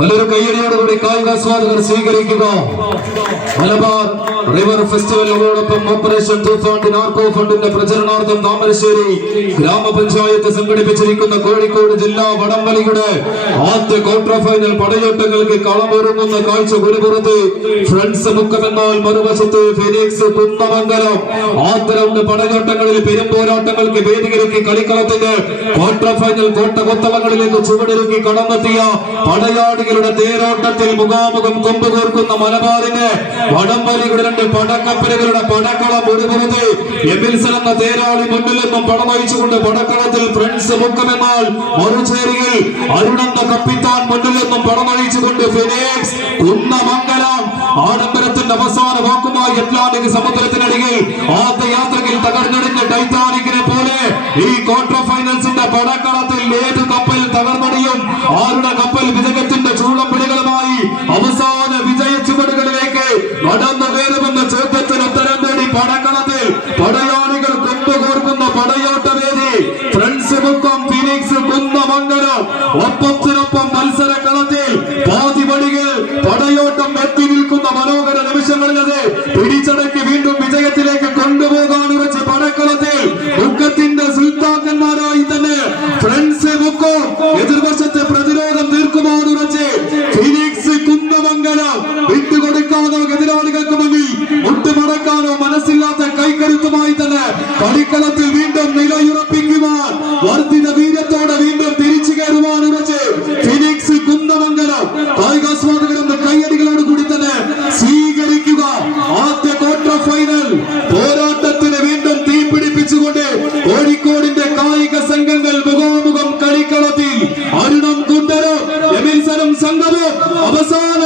നല്ലൊരു കയ്യടിയോടുകൂടി കായികാസ്വാദകർ സ്വീകരിക്കുക. Malabar river ഫെസ്റ്റിവലിനോടൊപ്പം operation തൂഫാൻ narco ഫണ്ടിന്റെ പ്രചരണാർത്ഥം താമരശ്ശേരി ഗ്രാമപഞ്ചായത്ത് സംഘടിപ്പിച്ചിരിക്കുന്ന കോഴിക്കോട് ജില്ലാ വടംവലിയുടെ ആദ്യ ക്വാർട്ടർ ഫൈനൽ പടയോട്ടങ്ങൾക്ക് കളമൊരുങ്ങുന്ന കാഴ്ച ഒരുപുറത്ത് ഫ്രണ്ട്സ് മുക്കമെന്നാൽ മറുവശത്ത് ഫിനിക്സ് കുന്നമംഗലം. ആദ്യ റൗണ്ട് പടയോട്ടങ്ങളിൽ പെരുമ്പോരാട്ടങ്ങൾക്ക് വേദികളൊക്കെ കളിക്കളത്തിന്റെ ക്വാർട്ടർ ഫൈനൽ കൊത്തളങ്ങളിലേക്ക് ചുവടിറക്കി കടന്നെത്തിയ പടയാളികളുടെ തേരോട്ടത്തിൽ മുഖാമുഖം കൊമ്പുകോർക്കുന്ന മലബാറിന് വടംവലിയുടെ രണ്ട് പടക്കപ്പലുകളുടെ പടക്കളം ഒരുപുറത്ത് എമിൽസൺ എന്ന തേരാളി മുന്നിൽ നിന്നും പടം വഹിച്ചുകൊണ്ട് പടക്കളത്തിൽ ഫ്രണ്ട്സ് മുക്കമെന്നാൽ മറുചേരിയിൽ അരുണെന്ന കപ്പിത്താൻ മുന്നിൽ നിന്നും പടം വഹിച്ചുകൊണ്ട് ഫിനിക്സ് കുന്നമംഗലം. ആഡംബരത്തിന്റെ അവസാന വാക്കുമായി അറ്റ്ലാന്റിക് സമുദ്രത്തിനടിയിൽ ആദ്യ യാത്രയിൽ തകർന്നടിഞ്ഞ ടൈറ്റാനിക്കിനെ പോലെ ഈ ക്വാർട്ടർ ഫൈനൽസിന്റെ പടക്കളത്തിൽ ഏത് കപ്പൽ തകർന്നടിയും ആരുടെ കപ്പൽ വിജയത്തിന്റെ ചൂളം പിടികളുമായി അവസാന വിജയ ചുവടുകളിലേക്ക് കടന്നു കയറുമെന്ന ചോദ്യത്തിന് ഉത്തരം തേടി പടക്കളത്തിൽ പടയാളികൾ കൊണ്ടുകോർക്കുന്ന പടയോട്ട വേദി ഫ്രണ്ട്സ് മുക്കം ഫിനിക്സ് കുന്നമംഗലം. ഒപ്പത്തിനൊപ്പം മത്സര കളത്തിൽ പാതി വഴികൾ പടയോട്ടം എത്തി നിൽക്കുന്ന മനോഹര നിമിഷങ്ങളിലത് പിടിച്ചടക്കി വീണ്ടും വിജയത്തിലേക്ക് കൊണ്ടുപോകാൻ ഉറച്ച പടക്കളത്തിൽ മുക്കത്തിന്റെ സുൽത്താക്കന്മാരായി തന്നെ ഫ്രണ്ട്സ് മുക്കം എതിർവശത്തെ പ്രതിരോധം തീർക്കുവാൻ ഉറച്ച് ഫിനിക്സ് കുന്നമംഗലം. വിട്ടുകൊടുക്കാനോ എതിരാളികൾക്ക് മുന്നിൽ മുട്ടുമടക്കാനോ മനസ്സില്ലാത്ത കൈക്കരുത്തുമായി തന്നെ കളിക്കളത്തിൽ വീണ്ടും നിലയുറപ്പിക്കുവാൻ വർദ്ധിത വീര്യത്തോടെ വീണ്ടും തിരിച്ചു കയറുവാൻ ഉറച്ച് ഫിനിക്സ് കുന്നമംഗലം. കായികാസ്വാദകരുടെ കയ്യടികളോട് കൂടി തന്നെ സ്വീകരിക്കുക. ആദ്യ ക്വാർട്ടർ ഫൈനൽ പോരാട്ടത്തിന് വീണ്ടും തീ പിടിപ്പിച്ചുകൊണ്ട് കോഴിക്കോടിന്റെ കായിക സംഘങ്ങൾ മുഖാമുഖം കളിക്കളത്തിൽ അരുണം കുണ്ടരും എമിൽസനും സംഘവും അവസാന